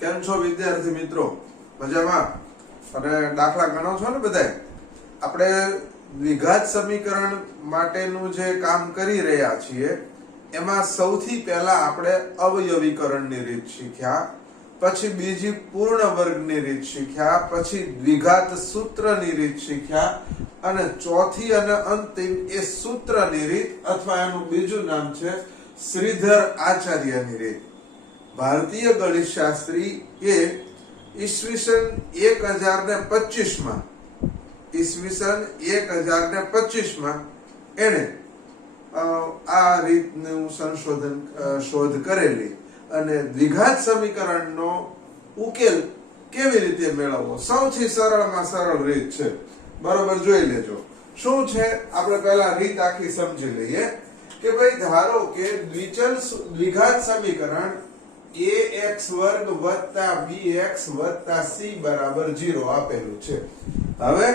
કેમ છો વિદ્યાર્થી મિત્રો? મજામાં? અને દાખલા ગણો છો ને બધાય? આપણે દ્વિઘાત સમીકરણ માટેનું જે કામ કરી રહ્યા છીએ એમાં સૌથી પહેલા આપણે અવયવીકરણની રીત શીખ્યા, પછી બીજી પૂર્ણ વર્ગની રીત શીખ્યા, પછી દ્વિઘાત સૂત્રની રીત શીખ્યા, અને ચોથી અને અંતિમ એ સૂત્રની રીત અથવા એનું બીજું નામ છે શ્રીધર આચાર્યની રીત. ભારતીય ગણિતશાસ્ત્રી એ ઈસવીસન 1025 માં એને આ રીતનું શોધ કરેલી અને દ્વિઘાત સમીકરણનો ઉકેલ કેવી રીતે મેળવવો સૌથી સરળમાં સરળ રીત છે. બરોબર, જોઈ લેજો શું છે. આપણે પહેલા રીત આખી સમજી લઈએ કે ભાઈ ધારો કે દ્વિઘાત સમીકરણ ax વર્ગ વત્તા bx વત્તા c બરાબર 0 આપેલું છે. હવે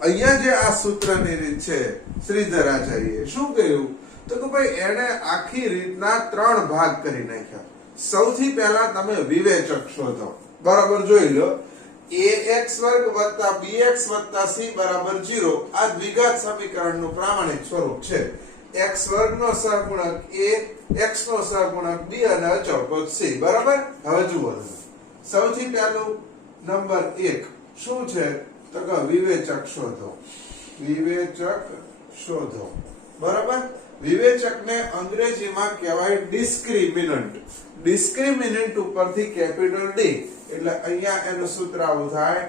અહીંયા જે આ સૂત્રની રીત છે શ્રીધર આચાર્યએ શું કર્યું તો કે ભાઈ એને આખી રીતના 3 ભાગ કરી નાખ્યા. સૌથી પહેલા તમે વિવેચક શોધો. બરાબર, જોઈ લો ax વર્ગ વત્તા bx વત્તા c બરાબર 0 આ દ્વિઘાત સમીકરણનું પ્રામાણિક સ્વરૂપ છે. x વર્ગ નો સહગુણક a, x નો સહગુણક b અને અચળ પદ c. બરાબર, હવે જુઓ સૌથી પહેલું નંબર 1 શું છે તો કે વિવેચક શોધો. વિવેચક શોધો. બરાબર, વિવેચકને અંગ્રેજીમાં કહેવાય ડિસ્ક્રિમિનન્ટ. ડિસ્ક્રિમિનન્ટ ઉપરથી કેપિટલ D એટલે અહીંયા એનું સૂત્ર આવું થાય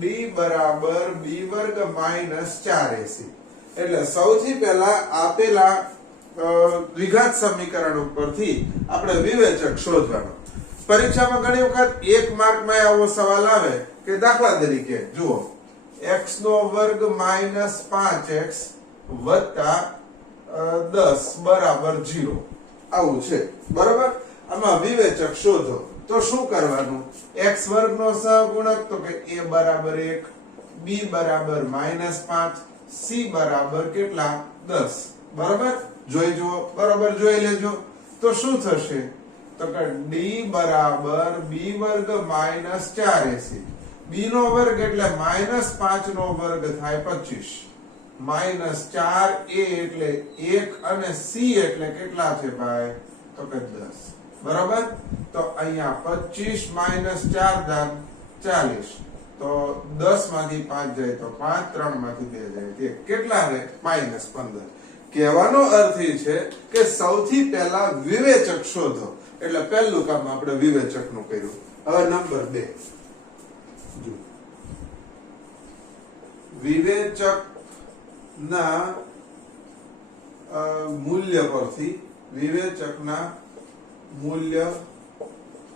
d બરાબર b વર્ગ માઈનસ 4ac. એટલે સૌથી પહેલા આપેલા દ્વિઘાત સમીકરણ ઉપરથી આપણે વિવેચક શોધવાનો. પરીક્ષામાં ઘણી વખત 1 માર્કમાં આવો સવાલ આવે કે દાખલા તરીકે જુઓ x નો વર્ગ માઈનસ 5x વત્તા 10 બરાબર 0 આવું છે. બરાબર, આમાં વિવેચક શોધો તો શું કરવાનું? x વર્ગ નો સહગુણક તો કે a બરાબર 1, b બરાબર માઈનસ 5, c બરાબર કેટલા 10. બરાબર, જોઈ જુઓ. બરાબર, જોઈ લેજો તો શું થશે તો કે d બરાબર b વર્ગ માઈનસ 4ac. b નો વર્ગ એટલે માઈનસ 5 નો વર્ગ થાય 25, માઈનસ 4a એટલે 1 અને c એટલે કેટલા છે ભાઈ તો કે 10. બરાબર, તો અહીંયા 25 માઈનસ 4 દાન 40 તો 10 માંથી 5 જાય તો 5, 3 માંથી 2 જાય તો કેટલા રહે માઈનસ 15. કહેવાનો અર્થ એ છે કે સૌથી પહેલા વિવેચક શોધો. એટલે પહેલું કામ આપણે વિવેચકનું કર્યું. હવે નંબર 2 જો વિવેચક ના મૂલ્ય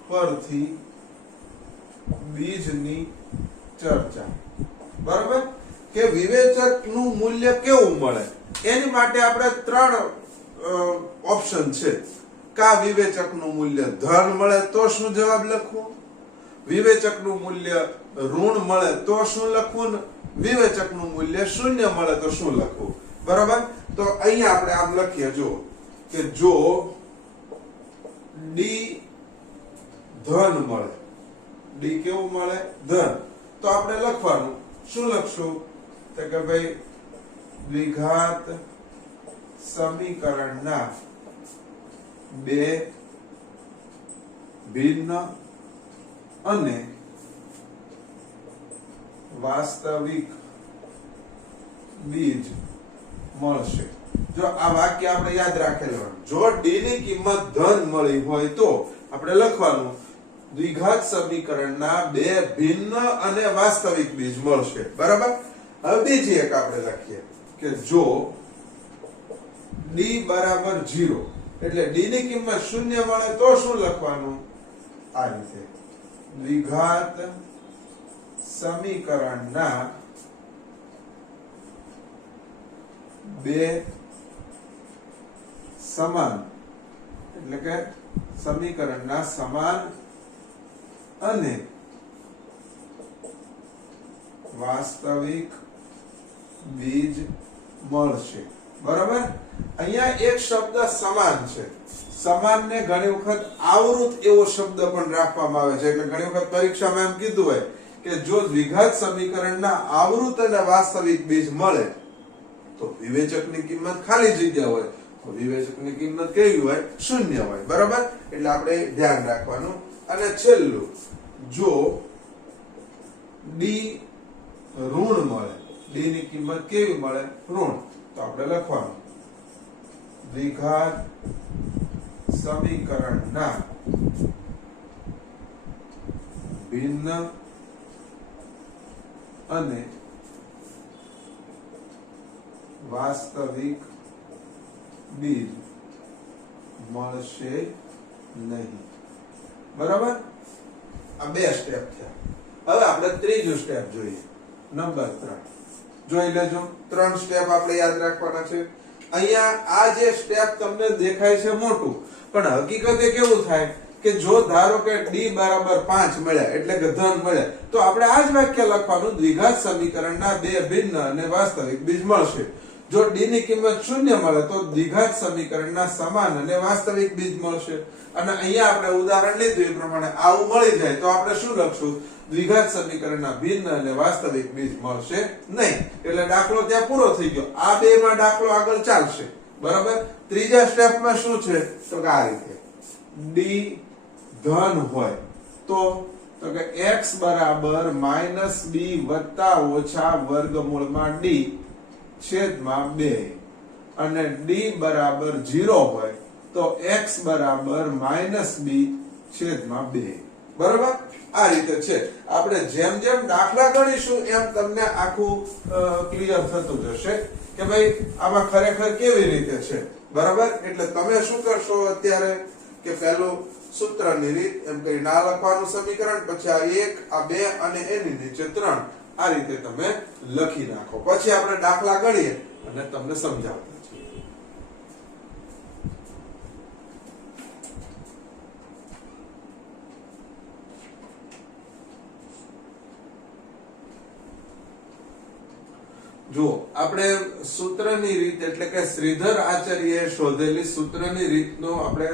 પરથી બીજની ચર્ચા. બરાબર, કે વિવેચક નું મૂલ્ય કેવું મળે એની માટે આપણે 3 ઓપ્શન છે. કા વિવેચક નું મૂલ્ય ધન મળે તો શું જવાબ લખવું, વિવેચક નું મૂલ્ય ઋણ મળે તો શું લખવું, વિવેચક નું મૂલ્ય શૂન્ય મળે તો શું લખવું. બરાબર, તો અહીંયા આપણે આમ લખીએ જો કે જો d ધન મળે, d કેવું મળે ધન, તો આપણે લખવાનું શું લખશું તો કે ભાઈ દ્વિઘાત સમીકરણના 2 ભિન્ન અને વાસ્તવિક બીજ મળશે. જો આ વાક્ય આપણે યાદ રાખેલું, જો d ની કિંમત ધન મળી હોય તો આપણે લખવાનું દ્વિઘાત સમીકરણના 2 ભિન્ન અને વાસ્તવિક બીજ મળશે. બરાબર, હવે બીજી એક આપણે લખીએ કે જો d બરાબર 0 એટલે d ની કિંમત શૂન્ય મળે તો શું લખવાનું આ રીતે દ્વિઘાત સમીકરણના 2 સમાન એટલે કે સમીકરણના સમાન અને વાસ્તવિક બીજ મળશે. બરાબર. અહીંયા એક શબ્દ સમાન છે. સમાનને ઘણી વખત આવૃત એવો શબ્દ પણ રાખવામાં આવે છે. એટલે ઘણી વખત પરીક્ષામાં એમ કીધું હોય કે જો દ્વિઘાત સમીકરણના આવૃત અને વાસ્તવિક બીજ મળે તો વિવેચકની કિંમત ખાલી જગ્યા હોય, તો વિવેચકની કિંમત કેવી હોય? શૂન્ય હોય. બરાબર. એટલે આપણે ધ્યાન રાખવાનું. અને છેલ્લું, જો ડી ઋણ મળે, ડી ની કિંમત કેવી મળે? ઋણ. તો આપણે લખવાનું દ્વિઘાત સમીકરણના ભિન્ન અને વાસ્તવિક બીજ મળશે નહીં. બરાબર. આ બે સ્ટેપ થયા. હવે આપણે ત્રીજું સ્ટેપ જોઈએ, નંબર 3. જોઈ લેજો. 3 સ્ટેપ આપણે યાદ રાખવાના છે. અહીંયા આ જે સ્ટેપ તમને દેખાય છે મોટું, પણ હકીકતે કેવું થાય કે જો ધારો કે d બરાબર 5 મળ્યા એટલે કે ધન મળે, તો આપણે આ જ વાક્ય લખવાનું દ્વિઘાત સમીકરણના બે ભિન્ન અને વાસ્તવિક બીજ મળશે. જો d ની કિંમત 0 મળે તો દ્વિઘાત સમીકરણના સમાન અને વાસ્તવિક બીજ મળશે. અને અહીંયા આપણે ઉદાહરણ લીધું એ પ્રમાણે આવું મળી જાય તો આપણે શું લખશું? દ્વિઘાત સમીકરણના ભિન્ન અને વાસ્તવિક બીજ મળશે નહીં. એટલે દાખલો ત્યાં પૂરો થઈ ગયો. આ બે માં દાખલો આગળ ચાલશે. બરાબર. ત્રીજા સ્ટેપમાં શું છે? તો કે આ રીતે d ધન હોય તો કે x બરાબર -b વત્તા ઓછા વર્ગમૂળમાં d છેદમાં 2 અને d બરાબર 0 હોય તો x બરાબર -b છેદમાં 2. બરાબર. આ રીતે છે. આપણે જેમ જેમ દાખલા ગણીશું એમ તમને આખું ક્લિયર થતું જશે કે ભાઈ આમાં ખરેખર કેવી રીતે છે. બરાબર. એટલે તમે શું કરશો અત્યારે કે પહેલું સૂત્રની રીત એમ કઈ ના લખવાનું સમીકરણ, પછી આ 1, આ 2 અને એની નીચે 3 આ રીતે તમે લખી નાખો. પછી આપણે દાખલા ગણીએ અને તમને સમજાવતા છીએ. જો આપણે સૂત્રની રીત એટલે કે શ્રીધર આચાર્યએ શોધેલી સૂત્રની રીતનો આપણે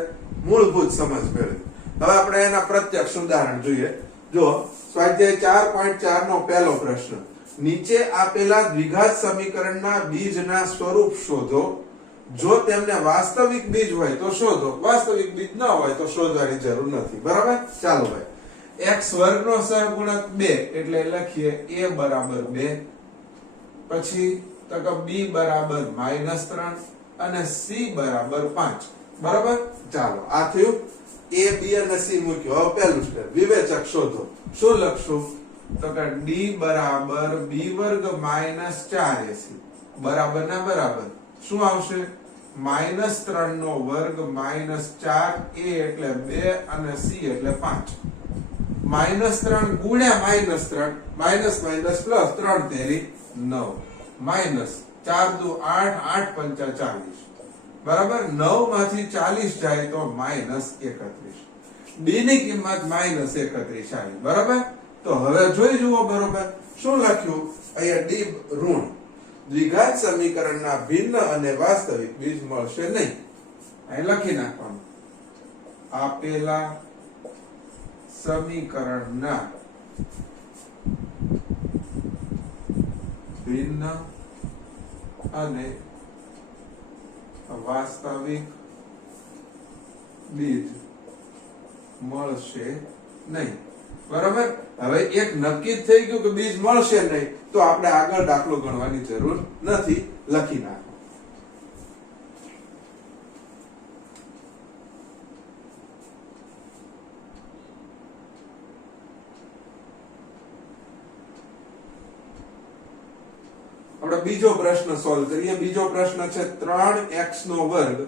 મૂળભૂત સમજ મેળવી. હવે આપણે એના પ્રત્યક્ષ ઉદાહરણ જોઈએ. જો સ્વાધ્યાય 4.4 નો પહેલો પ્રશ્ન, નીચે આપેલા દ્વિઘાત સમીકરણના બીજના સ્વરૂપ શોધો. જો તેમને વાસ્તવિક બીજ હોય તો શોધો, વાસ્તવિક બીજ ન હોય તો શોધવાની જરૂર નથી. બરાબર. ચાલો ભાઈ. x વર્ગ નો સહગુણક 2 એટલે લખીએ a બરાબર 2, પછી તો કે b બરાબર -3 અને c બરાબર 5. બરાબર. ચાલો આ થયું. a b અને c મૂક્યો. હવે પહેલું સ્ટેપ વિવેચક શોધો. શું લખશું? તો કે d બરાબર b વર્ગ -4ac બરાબર ના બરાબર શું આવશે? -3 નો વર્ગ -4a એટલે 2 અને c એટલે 5. -3 ગુણ્યા -3 માઇનસ માઇનસ પ્લસ 3 તેરી 9 માઇનસ 4 દુ 8 8 પંચા 40. બરાબર. 9 માંથી 40 જાય તો -31. d ની કિંમત -31 આવી. બરાબર. તો હવે જોઈ જુઓ. બરોબર. શું લખ્યું અહીંયા? d ઋણ. દ્વિઘાત સમીકરણના ભિન્ન અને વાસ્તવિક બીજ મળશે નહીં. અહીં લખી નાખવાનું આપેલા સમીકરણના ભિન્ન અને વાસ્તવિક બીજ મળશે નહીં. બરાબર. હવે એક નક્કી થઈ ગયું કે બીજ મળશે નહીં તો આપણે આગળ દાખલો ગણવાની જરૂર નથી. લખી નાખો. આપણે બીજો પ્રશ્ન સોલ્વ કરીએ. બીજો પ્રશ્ન છે 3x નો વર્ગ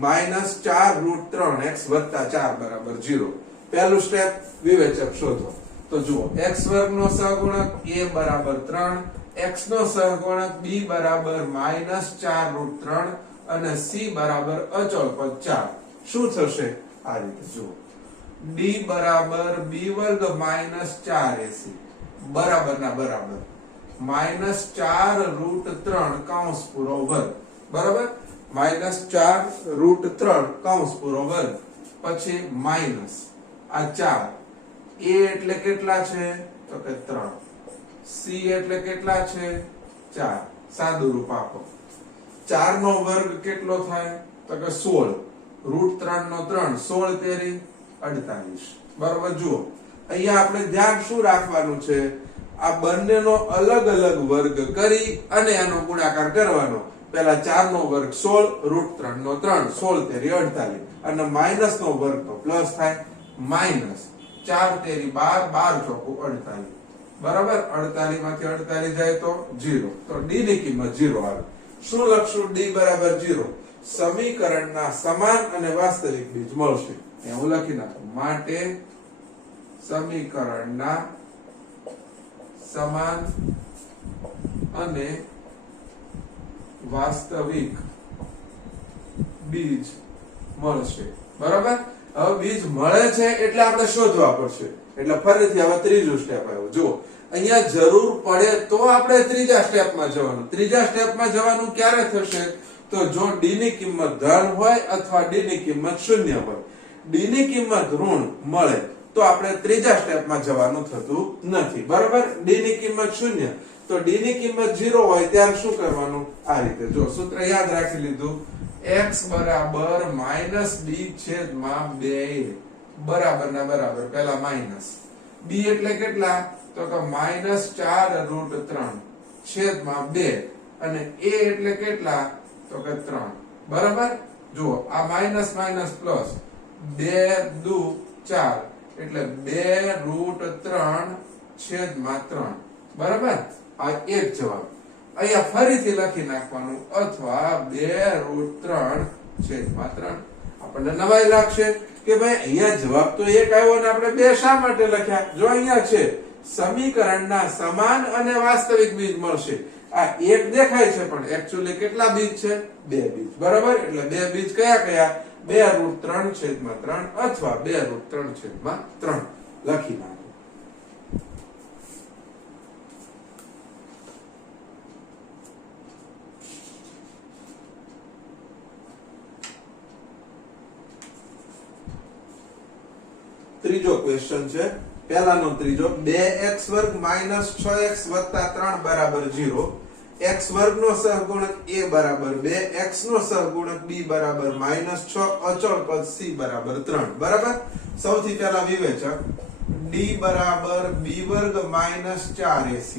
-4√3x + 4 બરાબર 0. પહેલું સ્ટેપ વિવેચક શોધો. તો જુઓ x વર્ગ નો સહગુણક a બરાબર 3, x નો સહગુણક b બરાબર -4√3 અને c બરાબર અચળ પદ 4. શું થશે? આ રીતે જુઓ. d બરાબર b વર્ગ -4ac બરાબર ના બરાબર -4√3 કૌંસ પૂરો વર્ગ બરાબર, -4√3 કૌંસ પૂરો વર્ગ, પછી માઇનસ આ 4, a એટલે કેટલા છે તો કે 3, c એટલે કેટલા છે 4, સાદું રૂપ આપો. 4 નો વર્ગ કેટલો થાય તો કે 16, √3 નો 3, 16 તેરી 48. બરાબર, જુઓ અહીંયા આપણે ધ્યાન શું રાખવાનું છે, આ બંનેનો અલગ અલગ વર્ગ કરી અને એનો ગુણાકાર કરવાનો. પહેલા 4 નો વર્ગ 16, √3 નો 3, 16 તેરી 48, અને માઇનસ નો વર્ગ તો પ્લસ થાય, માઇનસ 4 તેરી 12, 12 ચોકુ 48. બરાબર, 48 માંથી 48 જાય તો 0, તો d ની કિંમત 0 આવે. શું લખશું? d બરાબર 0. સમીકરણના સમાન અને વાસ્તવિક બીજ મળશે. એવું લખી નાખો, માટે સમીકરણના સમાન અને વાસ્તવિક બીજ મળશે. બરાબર, હવે બીજ મળે છે એટલે આપણે શોધવા પડશે. એટલે ફરીથી હવે ત્રીજું સ્ટેપ આવ્યું. જુઓ અહીંયા જરૂર પડે તો આપણે ત્રીજા સ્ટેપમાં જવાનું. ત્રીજા સ્ટેપમાં જવાનું ક્યારે થશે તો જો d ની કિંમત ધન હોય અથવા d ની કિંમત શૂન્ય હોય. d ની કિંમત ઋણ મળે તો આપણે ત્રીજા સ્ટેપમાં જવાનું થતું નથી. બરાબર, d ની કિંમત શૂન્ય, તો d ની કિંમત 0 હોય ત્યારે શું કરવાનું? આ રીતે. જો સૂત્ર યાદ રાખી લીધું, x બરાબર -d/2a બરાબર ના બરાબર, પહેલા માઈનસ, b એટલે કેટલા તો કે -4√3 છેદમાં 2, અને a એટલે કેટલા તો કે 3. બરાબર, જુઓ આ માઈનસ માઈનસ પ્લસ, 2 દુ 4 એટલે 2√3 છેદમાં 3. બરાબર, આ એક જવાબ. અહીંયા ફરીથી લખી નાખવાનું, અથવા 2√3 છેદમાં 3. આપણને નવાઈ લાગશે કે ભાઈ અહીંયા જવાબ તો એક આવ્યો ને આપણે બે શા માટે લખ્યા? જો અહીંયા છે સમીકરણના સમાન અને વાસ્તવિક બીજ મળશે. આ એક દેખાય છે પણ એક્ચ્યુઅલી કેટલા બીજ છે? બે બીજ. બરાબર, એટલે બે બીજ કયા કયા? 2√3 છેદમાં 3 અથવા 2√3 છેદમાં 3 લખી નાખો. ત્રીજો ક્વેશ્ચન છે, પહેલાનો ત્રીજો, 2x² - 6x + 3 બરાબર 0, x વર્ગ નો સહગુણક a બરાબર 2, x નો સહગુણક b બરાબર -6, અચળ પદ c બરાબર 3. બરાબર, સૌથી પહેલા વિવેચક, d બરાબર b² - 4ac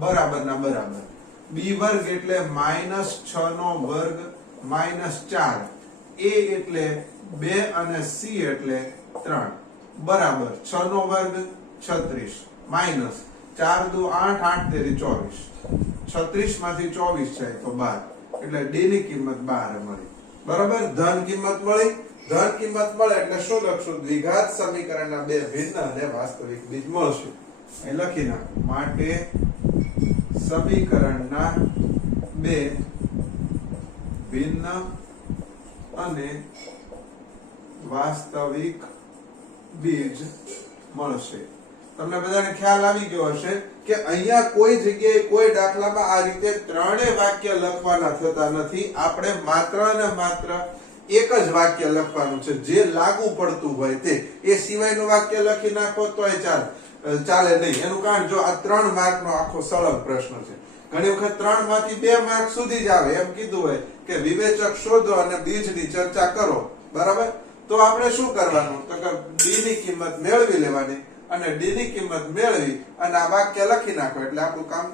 બરાબર ના બરાબર, b વર્ગ એટલે -6 નો વર્ગ -4, a એટલે 2 અને c એટલે 3 બરાબર 6 નો વર્ગ 36 માઈનસ 4 દુ 8, 8 તેરી 24, 36 માંથી 24 જાય તો 12, એટલે d ની કિંમત 12 મળી. બરાબર, ધન કિંમત મળી. ધન કિંમત મળે એટલે શું લખશું? દ્વિઘાત સમીકરણના બે ભિન્ન અને વાસ્તવિક બીજ મળશે. અહીં લખી નાખો, માટે સમીકરણના બે ભિન્ન અને વાસ્તવિક બીજ મળશે. તમને બધાને ખ્યાલ આવી ગયો હશે કે અહીંયા કોઈ જગ્યાએ કોઈ દાખલામાં આ રીતે ત્રણેય વાક્ય લખવાના થતા નથી. આપણે માત્ર ને માત્ર એક જ વાક્ય લખવાનું છે જે લાગુ પડતું હોય તે. એ સિવાયનું વાક્ય લખી નાખો તોય ચાલે નહીં. એનું કારણ જો આ 3 માર્કનો આખો સળંગ પ્રશ્ન છે. ઘણી વખત 3 માંથી 2 માર્ક સુધી જ આવે. એમ કીધું હોય કે વિવેચક શોધો અને બીજની ચર્ચા કરો. બરાબર, તો આપણે શું કરવાનું તો કે d ની કિંમત મેળવી લેવાની, અને d ની કિંમત મેળવી અને આ વાક્ય લખી નાખો એટલે આપણું કામ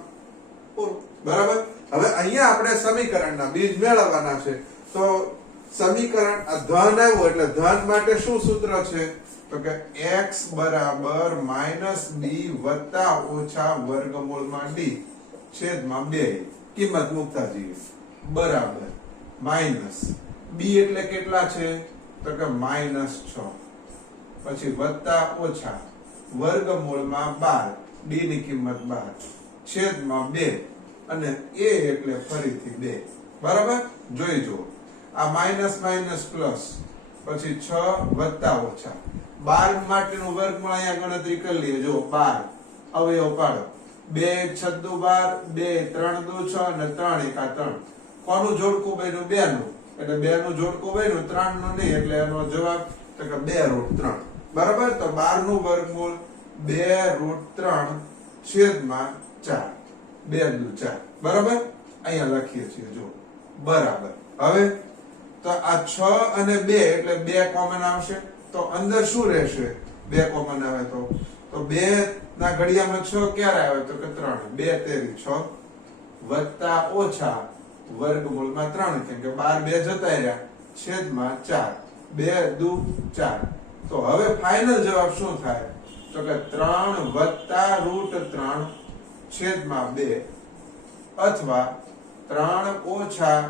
પૂરું. બરાબર, હવે અહીંયા આપણે સમીકરણના બીજ મેળવવાના છે. તો સમીકરણ આ ધન આવ્યું એટલે ધન માટે શું સૂત્ર છે તો કે x બરાબર -b વત્તા ઓછા વર્ગમૂળમાં d છેદમાં 2, કિંમત મુકતા જઈએ, બરાબર માઈનસ b એટલે કેટલા છે તો કે -6, પછી વત્તા ઓછા વર્ગમૂળમાં 12, d ની કિંમત 12 છેદમાં 2, અને a એટલે ફરીથી 2. બરાબર, જોઈ જુઓ આ માઈનસ માઈનસ પ્લસ, પછી 6 વત્તા ઓછા 12 માટેનું વર્ગમૂળ અહીંયા ગણતરી કરી લઈએ. જો 12 અવયવ પાડો, 2 6 દુ 12, 2 3 દુ 6 અને 3 1 3, કોનું જોડકું બન્યું 2 નું, એટલે 2 નું જોડકું બન્યું 3 નું નહીં, એટલે એનો જવાબ તો કે 2√3. બરાબર. તો 12 નું વર્ગમૂળ 2√3 છેદમાં 4, 2 દુ 4. બરાબર. અહીંયા લખીએ છીએ જો બરાબર. હવે તો આ 6 અને 2 એટલે 2 કોમન આવશે, તો અંદર શું રહેશે? 2 કોમન આવે તો 2 ના ઘડિયામાં 6 ક્યારે આવે તો કે 3, 2 તેરી 6 વત્તા ઓછા વર્ગમૂળમાં 3, કેમ કે 12 2 જતા રહ્યા છેદમાં 4, 2 દુ 4. તો હવે ફાઇનલ જવાબ શું થાય તો કે 3 વત્તા √3 છેદમાં 2 અથવા 3 ઓછા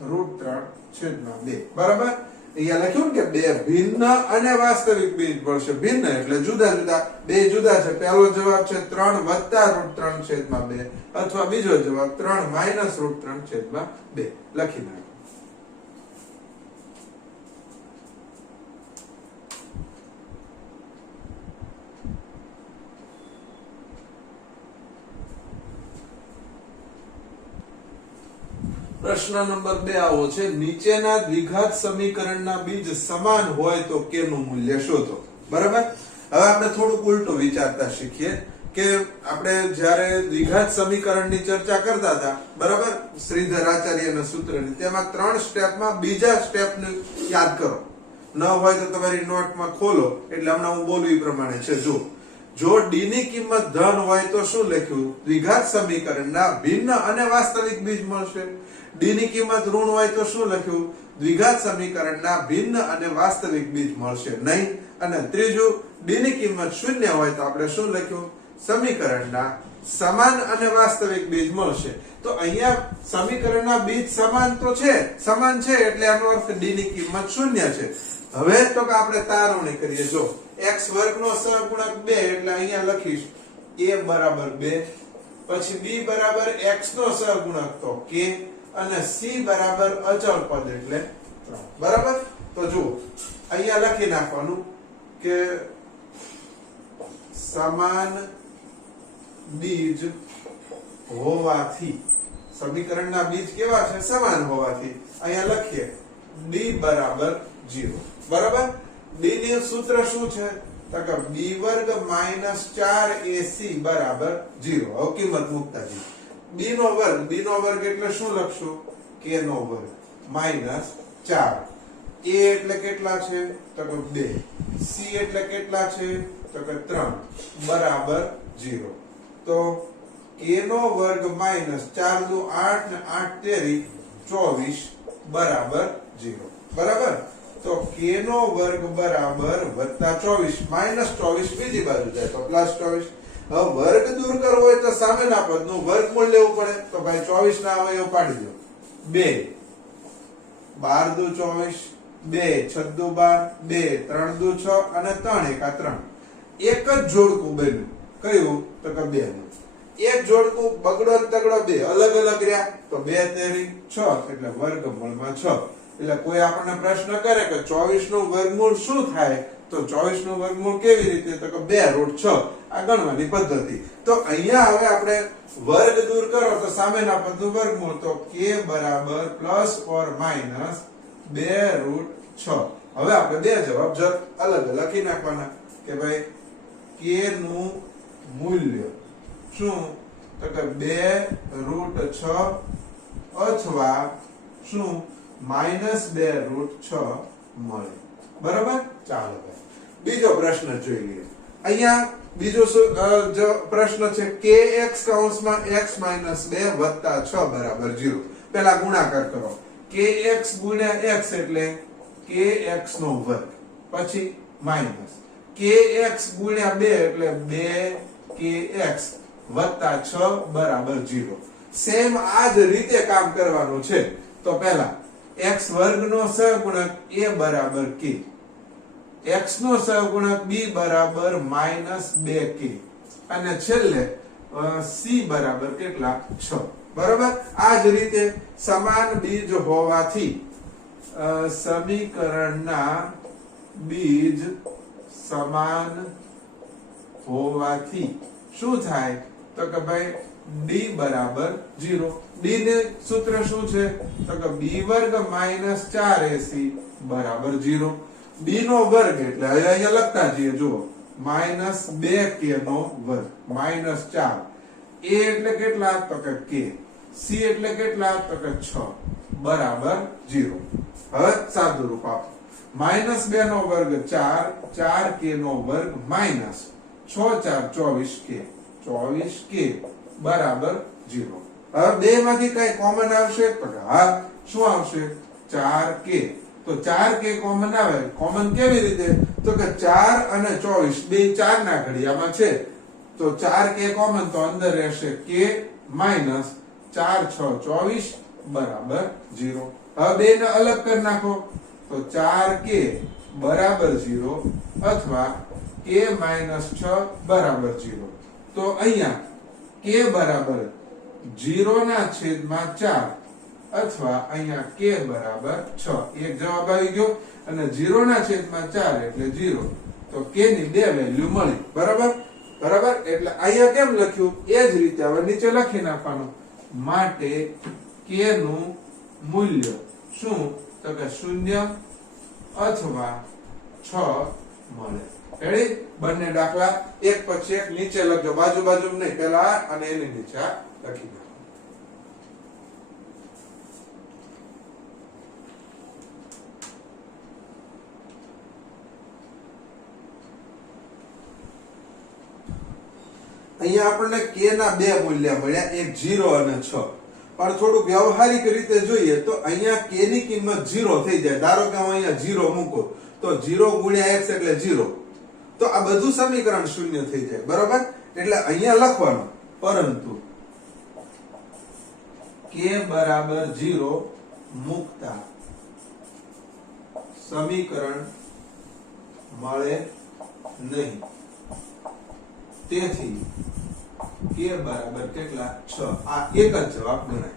√3 છેદમાં 2. બરાબર. અહીંયા લખ્યું ને કે બે ભિન્ન અને વાસ્તવિક બીજ મળશે. ભિન્ન એટલે જુદા જુદા, બે જુદા છે. પહેલો જવાબ છે 3 વત્તા √3 છેદમાં 2 અથવા બીજો જવાબ 3 માઈનસ √3 છેદમાં 2. લખી નાખો. પ્રશ્ન નંબર 2 આવો છે, નીચેના દ્વિઘાત સમીકરણના બીજ સમાન હોય તો કેનું મૂલ્ય શોધો. બરાબર. હવે આપણે થોડુંક ઉલટું વિચારતા શીખીએ કે આપણે જ્યારે દ્વિઘાત સમીકરણની ચર્ચા કરતા હતા, બરાબર, શ્રીધર આચાર્યના સૂત્રની, તેમાં 3 સ્ટેપમાં બીજા સ્ટેપને યાદ કરો. ન હોય તો તમારી નોટમાં ખોલો, એટલે હમણાં હું બોલું એ પ્રમાણે છે. જો d ની કિંમત ધન હોય તો શું લખ્યું? દ્વિઘાત સમીકરણના ભિન્ન અને વાસ્તવિક બીજ મળશે. d ની કિંમત ઋણ હોય તો શું લખ્યું? દ્વિઘાત સમીકરણના ભિન્ન અને વાસ્તવિક બીજ મળશે નહીં. અને ત્રીજું, d ની કિંમત 0 હોય તો આપણે શું લખ્યું? સમીકરણના સમાન અને વાસ્તવિક બીજ મળશે. તો અહીંયા સમીકરણના બીજ સમાન તો છે, સમાન છે એટલે આનો અર્થ d ની કિંમત 0 છે. હવે તો કે આપણે તારવણી કરીએ. જો x વર્ગ નો સહગુણક 2 એટલે અહીંયા લખીશ a બરાબર 2, પછી b બરાબર x નો સહગુણક તો k, અને c બરાબર અચળ પદ એટલે 3. બરાબર. તો જુઓ અહીંયા લખી નાખવાનું કે સમાન બીજ હોવાથી, સમીકરણના બીજ કેવા છે? સમાન હોવાથી. અહીંયા લખીએ d બરાબર 0. બરાબર. d નું સૂત્ર શું છે તો કે b વર્ગ માઈનસ 4ac બરાબર 0. હવે કિંમત મૂકતા જઈએ. b નો વર્ગ એટલે શું લખશું? k નો વર્ગ માઈનસ 4. a એટલે કેટલા છે તો કે 2, c એટલે કેટલા છે તો કે 3 બરાબર 0. તો k નો વર્ગ માઈનસ 4 દુ 8 ને 8 તેરી 24 બરાબર 0. બરાબર. તો k નો વર્ગ બરાબર વત્તા 24 માઈનસ 24 બીજી બાજુ જાય તો પ્લસ 24. હવે વર્ગ દૂર કરવો હોય તો સામેના પદનું વર્ગમૂળ લેવું પડે. તો ભાઈ 24 ના અવયવ પાડી દો. 2 12 દુ 24, 2 6 દુ 12, 2 3 દુ 6 અને 3 એકા 3. એક જ જોડકું બન્યું. કયું તો કે 2 નું. એક જોડકું બગડો તગડો 2 અલગ અલગ રહ્યા તો 2 તેરી 6 એટલે વર્ગમૂળમાં 6. એટલે કોઈ આપણને પ્રશ્ન કરે કે 24 નું વર્ગમૂળ શું થાય તો 24 નું વર્ગમૂળ કેવી રીતે તો કે 2√6 આ ગણવાની પદ્ધતિ. તો અહીંયા હવે આપણે વર્ગ દૂર કરો તો સામેના પદનું વર્ગમૂળ તો k બરાબર પ્લસ ઓર માઈનસ 2√6. હવે આપણે બે જવાબ અલગ લખી નાખવાના કે ભાઈ k નું મૂલ્ય શું તો કે 2√6 અથવા શું -2√6 મળે. બરાબર. ચાલો બીજો પ્રશ્ન જોઈ લઈએ. અહીંયા બીજો પ્રશ્ન છે kx કૌંસમાં x - 2 વત્તા 6 બરાબર 0. પહેલા ગુણાકાર કરો. kx ગુણ્યા x એટલે kx નો વર્ગ, પછી માઈનસ kx ગુણ્યા 2 એટલે 2kx વત્તા 6 બરાબર 0. સેમ આ જ રીતે કામ કરવાનું છે. તો પહેલા x વર્ગ નો સહગુણક a બરાબર k, x નો સહગુણક b બરાબર -2k અને છેલ્લે c બરાબર કેટલા 6. બરાબર. આ જ રીતે સમાન બીજ હોવાથી સમીકરણના બીજ સમાન હોવાથી શું થાય તો કે ભાઈ d બરાબર 0. d ને સૂત્ર શું છે તો કે b વર્ગ માઈનસ 4ac બરાબર 0. b નો વર્ગ એટલે અહીંયા લખતા જઈએ જુઓ માઈનસ 2k નો વર્ગ માઈનસ 4. a એટલે કેટલા તો કે k. c એટલે કેટલા તો કે 6 બરાબર 0. હવે સાદું રૂપ આપો માઈનસ 2 નો વર્ગ 4 4k નો વર્ગ માઈનસ 6 4 24k 24k બરાબર 0. હવે બે માંથી કઈ કોમન આવશે તો હા શું આવશે 4k. તો 4k કોમન આવે. કોમન કેવી રીતે તો કે 4 અને 24 બે 4 ના ઘડિયામાં છે તો 4k કોમન તો અંદર રહેશે k માઈનસ 4 6 24 બરાબર 0. હવે બે ને અલગ કરી નાખો તો 4k બરાબર 0 અથવા k માઈનસ 6 બરાબર 0. તો અહીંયા k બરાબર 0 ના છેદમાં 4 અથવા અહીંયા k બરાબર 6 એક જવાબ આવી ગયો અને 0 ના છેદમાં 4 એટલે 0. તો k ની બે વેલ્યુ મળી. બરાબર બરાબર. એટલે અહીંયા કેમ લખ્યું એ જ રીતે હવે નીચે લખી નાખવાનું. માટે k નું મૂલ્ય શું તો કે 0 અથવા 6 મળે. રેડી. બંને દાખલા એક પછી એક નીચે લખજો બાજુ બાજુ નહીં પહેલા અને એની નીચે લખી દો. અહીંયા આપણને k ના બે મૂલ્ય મળ્યા એક 0 અને 6. પણ થોડું વ્યવહારિક રીતે જોઈએ તો અહીંયા k ની કિંમત 0 થઈ જાય. ધારો કે હું અહીંયા 0 મૂકો તો 0 ગુણ્યા x એટલે 0. તો આ બધું સમીકરણ શૂન્ય થઈ જાય. બરાબર. એટલે અહીંયા લખવાનું પરંતુ k બરાબર 0 મૂકતા સમીકરણ મળે નહીં. તેથી k બરાબર કેટલા 6. આ એક જ જવાબ ગણાય.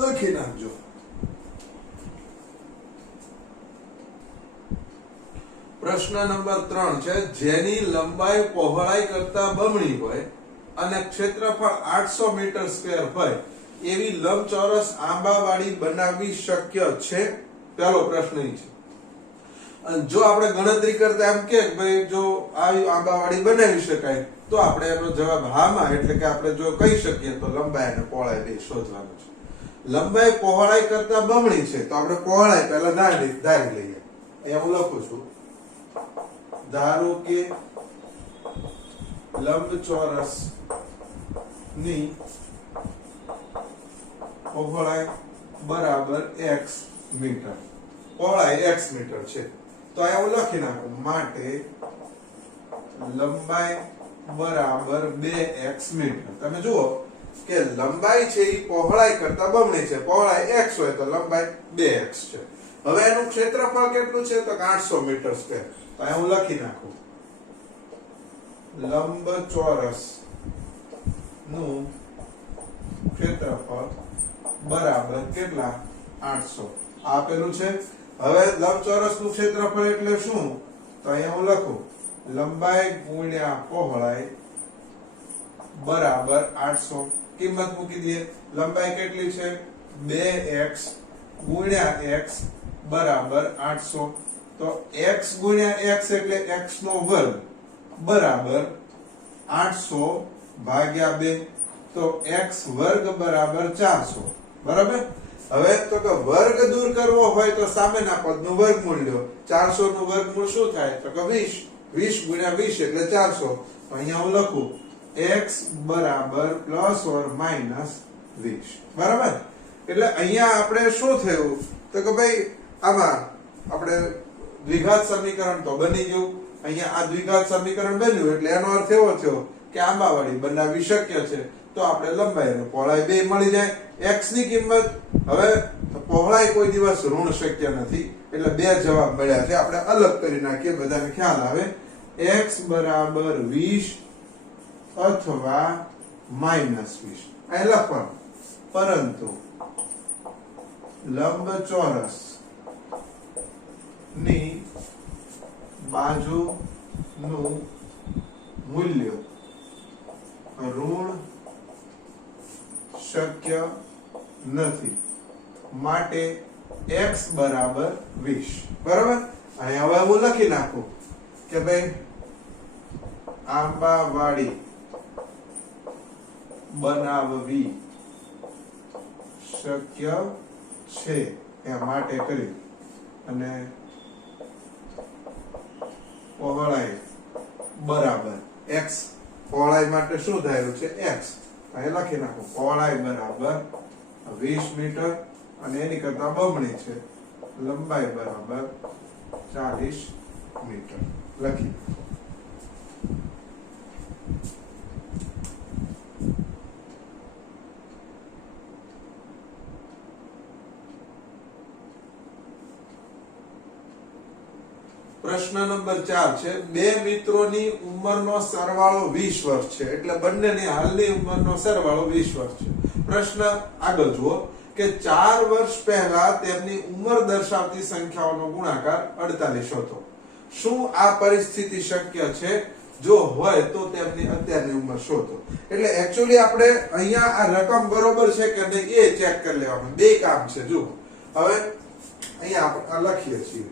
લખી નાખજો. પ્રશ્ન નંબર 3 છે જેની લંબાઈ પહોળાઈ કરતા બમણી હોય અને ક્ષેત્રફળ 800 મીટર સ્ક્વેર હોય એવી લંબચોરસ આંબાવાડી બનાવવી શક્ય છે. પહેલો પ્રશ્ન એ છે. અને જો આપણે ગણતરી કરતા એમ કે ભાઈ જો આવી આંબાવાડી બનાવી શકાય તો આપણે એનો જવાબ હામાં એટલે કે આપણે જો કહી શકીએ તો લંબાઈ અને પહોળાઈ બે શોધવાનું છે. લંબાઈ પહોળાઈ કરતા બમણી છે તો આપણે પહોળાઈ પહેલા ધારી લઈએ. અહીંયા હું લખું છું ધારો કે લંબચોરસ ની પહોળાઈ બરાબર x મીટર. પહોળાઈ x મીટર છે તો અહીંયા હું લખી નાખું માટે લંબાઈ બરાબર 2x મીટર. તમે જુઓ કે લંબાઈ છે એ પહોળાઈ કરતા બમણી છે. પહોળાઈ x હોય તો લંબાઈ 2x છે. હવે એનું ક્ષેત્રફળ કેટલું છે તો 800 મીટર સ્ક્વેર. તો અહીંયા હું લખી નાખું લંબચોરસ નું ક્ષેત્રફળ બરાબર કેટલા 800 આપેલું છે. હવે લંબચોરસ નું ક્ષેત્રફળ એટલે શું તો અહીંયા હું લખું લંબાઈ ગુણ્યા પહોળાઈ બરાબર 800. કિંમત મૂકી દઈએ. લંબાઈ કેટલી છે 2x ગુણ્યા x બરાબર 800. તો x ગુણ્યા x એટલે x નો વર્ગ બરાબર 800 ભાગ્યા 2. તો x વર્ગ બરાબર 400. બરાબર. હવે તો કે વર્ગ દૂર કરવો હોય તો સામેના પદનું વર્ગમૂળ લ્યો. 400 નું વર્ગમૂળ શું થાય તો કે 20. 20 ગુણ્યા 20 એટલે 400. તો અહીંયા હું લખું x બરાબર પ્લસ ઓર માઈનસ 20. બરાબર. એટલે અહીંયા આપણે શું થયું તો કે ભાઈ આમાં આપણે દ્વિઘાત સમીકરણ તો બની ગયું. અહીંયા આ દ્વિઘાત સમીકરણ બન્યું એટલે એનો અર્થ એવો થયો કે આંબાવાડી બનાવવી શક્ય છે. તો આપણે લંબાઈ અને પહોળાઈ બે મળી જાય. x ની કિંમત હવે પહોળાઈ કોઈ દિવસ ઋણ શક્ય નથી એટલે બે જવાબ મળ્યા છે. આપણે અલગ કરી નાખીએ બધાને ખ્યાલ આવે. x બરાબર 20 અથવા માઈનસ 20 અહીં લખવાનું. પરંતુ લંબચોરસ ની બાજુનું મૂલ્ય ઋણ શક્ય નથી, માટે x બરાબર 20. બરાબર. અને હવે હું લખી નાખું કે ભાઈ આંબાવાડી બનાવવી શક્ય છે એ માટે કરી અને પહોળાઈ બરાબર x, પહોળાઈ માટે શું ધાર્યું છે x, અહીં લખી નાખો પહોળાઈ બરાબર 20 મીટર અને એની કરતા બમણી છે, લંબાઈ બરાબર 40 મીટર લખી. પ્રશ્ન નંબર 4 છે, બે મિત્રોની ઉંમરનો સરવાળો 20 વર્ષ છે, એટલે બંનેની હાલની ઉંમરનો સરવાળો 20 વર્ષ છે. પ્રશ્ન આગળ જુઓ કે 4 વર્ષ પહેલા તેમની ઉંમર દર્શાવતી સંખ્યાઓનો ગુણાકાર 48 હતો. શું આ પરિસ્થિતિ શક્ય છે? જો હોય તો તેમની અત્યારની ઉંમર શોધો. એટલે એક્ચ્યુઅલી આપણે અહીંયા આ રકમ બરોબર છે કે નહીં એ ચેક કરી લેવાનું, બે કામ છે. જુઓ હવે અહીંયા આપણે લખીએ છીએ,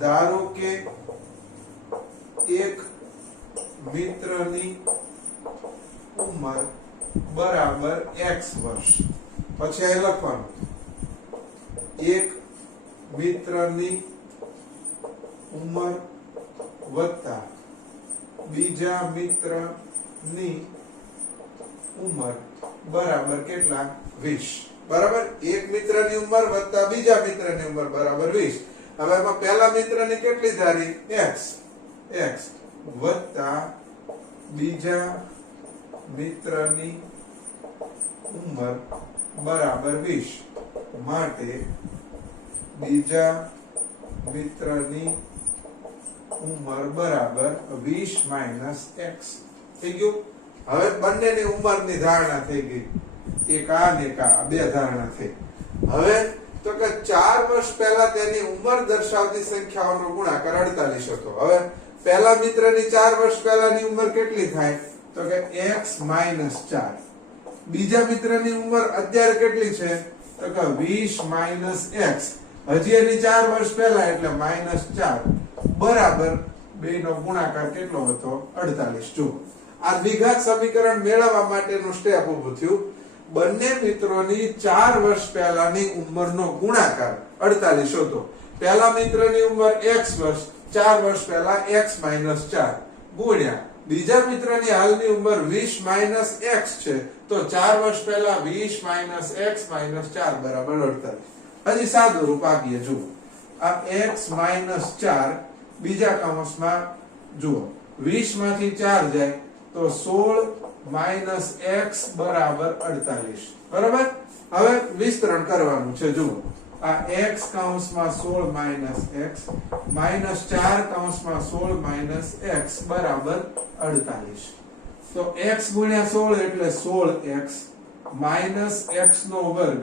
ધારો કે એક મિત્રની ઉંમર બરાબર x વર્ષ, પછી અહીં લખવાનું એક મિત્રની ઉંમર વત્તા બીજા મિત્રની ઉંમર બરાબર કેટલા 20. બરાબર. એક મિત્રની ઉંમર વત્તા બીજા મિત્રની ઉંમર બરાબર 20. હવે એમાં પહેલા મિત્રની કેટલી ધારી x વત્તા બીજા મિત્રની ઉંમર બરાબર 20, માટે બીજા મિત્રની ઉંમર બરાબર 20 માઈનસ x. થઈ ગયું. હવે બંનેની ઉંમરની ધારણા થઈ ગઈ, એક આ ને એક આ, બે ધારણા થઈ. હવે તો કે 4 વર્ષ પહેલા તેની ઉંમર દર્શાવતી સંખ્યાઓનો ગુણાકાર 48 હતો. હવે પહેલા મિત્રની 4 વર્ષ પહેલાની ઉંમર કેટલી થાય? તો કે x માઈનસ 4. બીજા મિત્રની ઉંમર અત્યારે કેટલી છે? તો કે 20 માઈનસ x. હજી એની 4 વર્ષ પહેલા એટલે માઈનસ 4 બરાબર બેનો ગુણાકાર કેટલો હતો? 48. જુઓ આ દ્વિઘાત સમીકરણ મેળવવા માટેનું સ્ટેપ ઊભું થયું. બંને મિત્રોની 4 વર્ષ પહેલાની ઉંમરનો ગુણાકાર 48 હતો. પહેલા મિત્રની ઉંમર x વર્ષ, 4 વર્ષ પહેલા x માઈનસ 4 ગુણ્યા બીજા મિત્રની હાલની ઉંમર 20 માઈનસ x છે, તો 4 વર્ષ પહેલા 20 માઈનસ x માઈનસ 4 બરાબર 48. હજી સાદું રૂપ આપીએ. જુઓ આ x માઈનસ 4 બીજા કૌંસમાં જુઓ 20 માંથી 4 જાય તો 16 માઈનસ x બરાબર 48. બરાબર. હવે વિસ્તરણ કરવાનું છે. જુઓ આ x કૌંસમાં 16 માઈનસ x માઈનસ 4 કૌંસમાં 16 માઈનસ x બરાબર 48. તો x ગુણ્યા 16 એટલે 16x માઈનસ x નો વર્ગ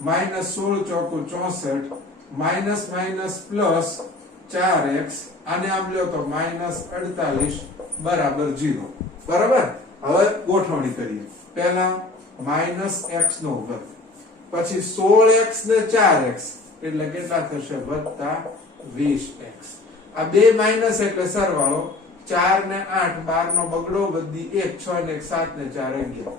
minus 16 ચોકુ 64 minus minus plus 4x, આને આમ લ્યો તો માઈનસ 48 બરાબર 0. બરાબર. હવે ગોઠવણી કરીએ. પહેલા માઈનસ x નો વર્ગ, પછી 16x ને 4x એટલે કેટલા થશે? વત્તા 20x. આ બે માઈનસ એટલે સરવાળો 4 ને 8 12 નો બગડો બધી 1 6 ને 1 7 ને 4 11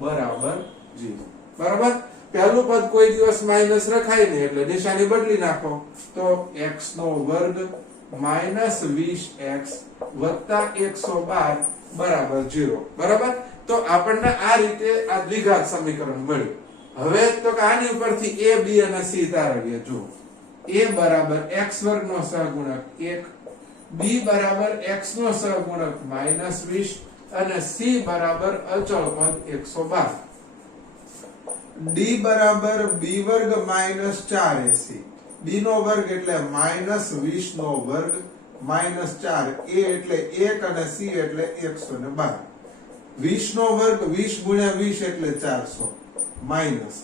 બરાબર 0. બરાબર. પહેલું પદ કોઈ દિવસ માઈનસ રખાય નહીં એટલે નિશાની બદલી નાખો તો x નો વર્ગ માઈનસ 20x વત્તા 112 બરાબર 0. બરાબર. તો આપણને આ રીતે આ દ્વિઘાત સમીકરણ મળ્યું. હવે તો કે આની ઉપરથી a b અને c તારવીએ. જુઓ a બરાબર x વર્ગ નો સહગુણક 1, b બરાબર x નો સહગુણક માઈનસ 20 અને c બરાબર અચળ પદ 112. d બરાબર b વર્ગ માઈનસ 4ac, b નો વર્ગ એટલે માઈનસ 20 નો વર્ગ માઈનસ 4, a એટલે 1 અને c એટલે 112. 20 નો વર્ગ 20 ગુણ્યા 20 એટલે 400 માઈનસ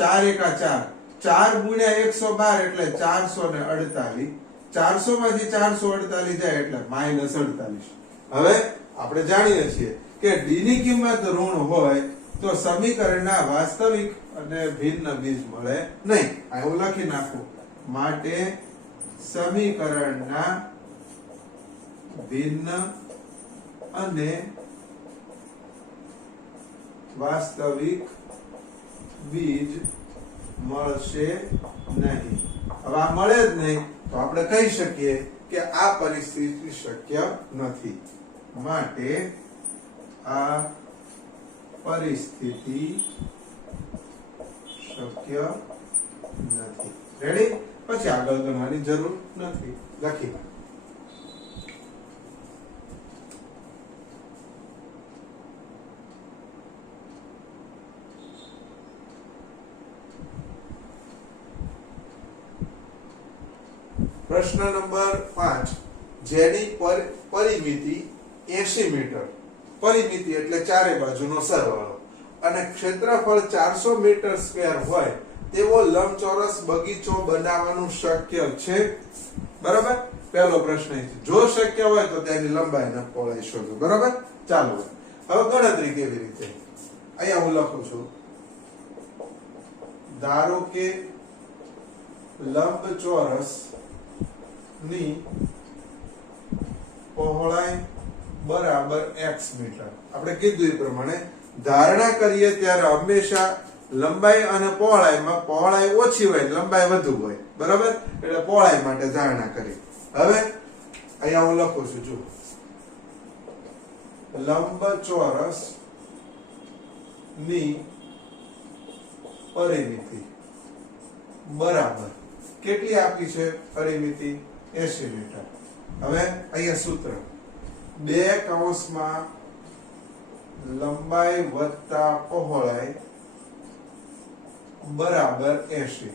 4 એકા 4, 4 ગુણ્યા 112 એટલે 448. 400 માંથી 448 જાય એટલે માઈનસ 48. હવે આપણે જાણીએ છીએ કે d ની કિંમત ઋણ હોય તો સમીકરણના વાસ્તવિક અને ભિન્ન બીજ મળે નહીં. આ હું લખી નાખું. માટે સમીકરણના ભિન્ન અને વાસ્તવિક બીજ મળશે નહીં. હવે આ મળે જ નહીં તો આપણે કહી શકીએ કે આ પરિસ્થિતિ શક્ય નથી. માટે આ પરિસ્થિતિ શક્ય નથી. રેડી? પછી આગળ ગણવાની જરૂર નથી. લખી નાખો. પ્રશ્ન નંબર 5 જેની પરિમિતિ 80 મીટર, પરિમિતિ એટલે ચારે બાજુનો સરવાળો, અને ક્ષેત્રફળ 400 મીટર સ્ક્વેર હોય તેવો લંબચોરસ બગીચો બનાવવાનું શક્ય છે. બરાબર? પહેલો પ્રશ્ન છે જો શક્ય હોય તો તેની લંબાઈ અને પહોળાઈ શોધો. બરાબર? ચાલો હવે ગણતરી કેવી રીતે? અહીંયા હું લખું છું. ધારો કે લંબચોરસ ની પહોળાઈ બરાબર x મીટર. આપણે કીધું એ પ્રમાણે ધારણા કરીએ ત્યારે હંમેશા લંબાઈ અને પહોળાઈમાં પહોળાઈ ઓછી હોય, લંબાઈ વધુ હોય. બરાબર? એટલે પહોળાઈ માટે ધારણા કરી. હવે અહીંયા હું લખું છું. જો લંબચોરસ ની પરિમિતિ બરાબર કેટલી આપી છે? પરિમિતિ 80 મીટર. હવે અહીંયા સૂત્ર 2 કૌંસમાં લંબાઈ વત્તા પહોળાઈ બરાબર 80.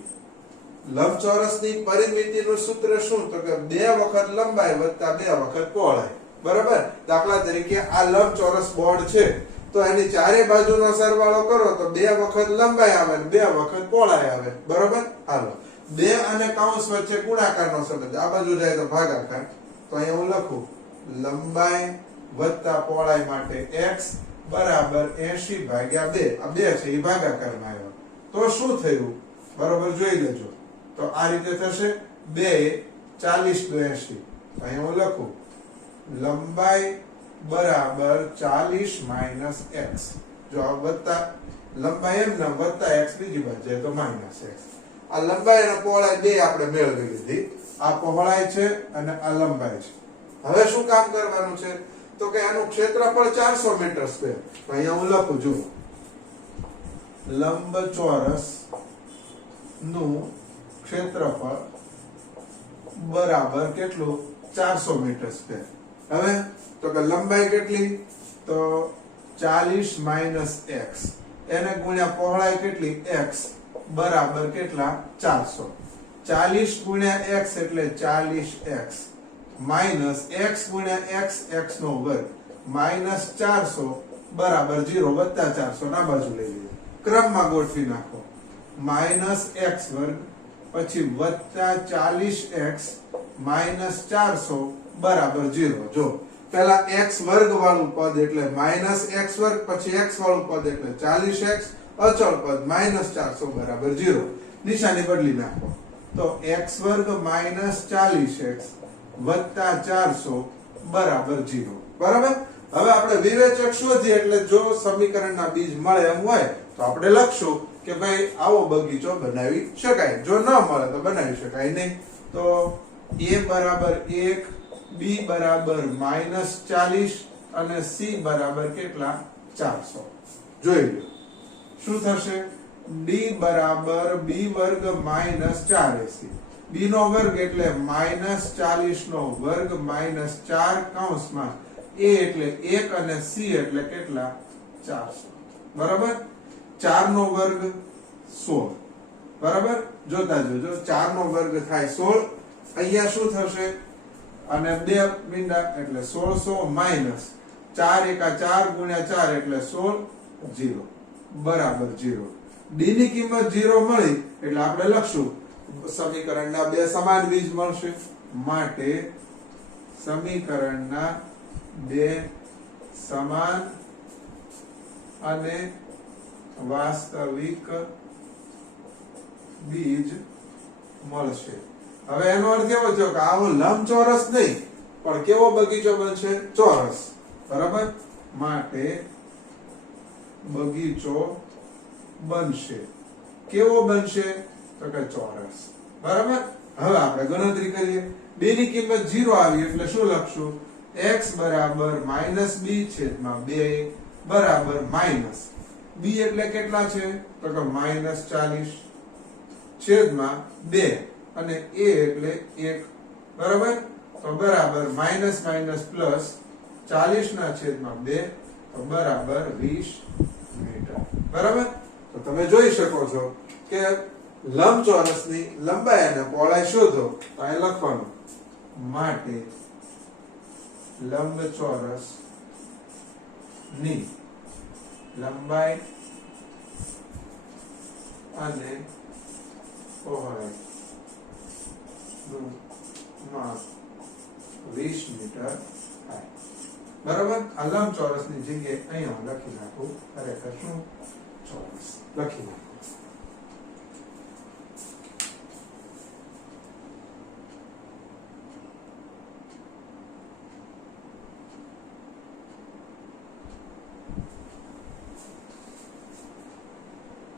લંબચોરસની પરિમિતિનું સૂત્ર શું? તો કે 2 વખત લંબાઈ વત્તા 2 વખત પહોળાઈ. બરાબર? દાખલા તરીકે આ લંબચોરસ બોર્ડ છે તો એની ચારે બાજુનો સરવાળો કરો તો 2 વખત લંબાઈ આવે અને 2 વખત પહોળાઈ આવે. બરાબર? હાલો 2 અને કૌંસ વચ્ચે ગુણાકારનો સંબંધ, આ બાજુ જાય તો ભાગાકાર. તો અહીંયા હું લખું લંબાઈ વત્તા પહોળાઈ માટે x બરાબર 80 ભાગ્યા 2. આ 2 છે એ ભાગાકારમાં આવ્યો. તો શું થયું? બરાબર જોઈ લેજો. તો આ રીતે થશે 2 40 × 80. અહીંયા હું લખું લંબાઈ બરાબર 40 - x. જો આ વત્તા લંબાઈ એમ ના વત્તા x બીજી બાજુ જાય તો -x. આ લંબાઈ અને પહોળાઈ બે આપણે મેળવી લીધી. આ પહોળાઈ છે અને આ લંબાઈ છે. હવે શું કામ કરવાનું છે? તો કે આનું ક્ષેત્રફળ 400 મીટર સ્ક્વેર. તો અહીંયા હું લખું છું લંબચોરસ નું ક્ષેત્રફળ બરાબર કેટલું? 400 મીટર સ્ક્વેર. હવે તો કે લંબાઈ કેટલી? તો 40 - x એને ગુણ્યા પહોળાઈ કેટલી? x બરાબર કેટલા? 400. 40 × x એટલે 40x minus x × x x નો વર્ગ માઈનસ 400 બરાબર 0 વત્તા 400 ના બાજુ લઈ લઈએ. ક્રમમાં ગોઠવી નાખો. માઈનસ x વર્ગ પછી વત્તા 40x માઈનસ 400 બરાબર 0. જો પહેલા x વર્ગ વાળું પદ એટલે માઈનસ x વર્ગ, પછી x વાળું પદ એટલે 40x, અચળ પદ માઈનસ 400 બરાબર 0. નિશાની બદલી નાખો તો x વર્ગ માઈનસ 40x વત્તા 400 બરાબર 0. બરાબર? હવે આપણે વિવેચક શોધીએ એટલે જો સમીકરણના બીજ મળે એમ હોય તો આપણે લખશું કે ભાઈ આવો બગીચો બનાવી શકાય. જો ન મળે તો બનાવી શકાય નહીં. તો a બરાબર 1, b બરાબર -40 અને c બરાબર કેટલા? 400. જોઈ લો શું થશે? d બરાબર b વર્ગ -4ac. b નો વર્ગ એટલે -40 નો વર્ગ -4 કૌંસમાં a એટલે 1 અને c એટલે કેટલા? 400. બરાબર? 4 નો વર્ગ 16. બરાબર? જોતા જોજો 4 નો વર્ગ થાય 16. અહીંયા શું થશે? અને 2 મીંડા એટલે 1600 માઈનસ 4 × 4 × 4 એટલે 16 0 બરાબર 0. d ની કિંમત 0 મળી એટલે આપણે લખશું સમીકરણના બે સમાન બીજ મળશે. માટે સમીકરણના બે સમાન અને વાસ્તવિક બીજ મળશે. હવે એનો અર્થ એવો થયો કે આવો લંબચોરસ નહીં પણ કેવો બગીચો બનશે? ચોરસ. બરાબર? માટે બગીચો બનશે. કેવો બનશે? તો કે ચોરસ. બરાબર? હવે આપણે ગણતરી કરીએ. b ની કિંમત 0 આવી એટલે શું લખશું? x બરાબર -b છેદમાં 2 બરાબર માઈનસ b એટલે કેટલા છે? તો કે -40 છેદમાં 2 અને a એટલે 1. બરાબર? તો બરાબર માઈનસ માઈનસ પ્લસ 40 ના છેદમાં 2 તો બરાબર 20 મીટર. બરાબર? તો તમે જોઈ શકો છો કે લંબચોરસની લંબાઈ અને પહોળાઈ શોધો તો અહીં લખવાનું માટે લંબચોરસ ની લંબાઈ અને પહોળાઈ નું માપ 20 મીટર થાય. બરાબર? આ લંબચોરસની જગ્યાએ અહીંયા લખી નાખું. ખરેખર શું? ચોરસ લખી નાખું.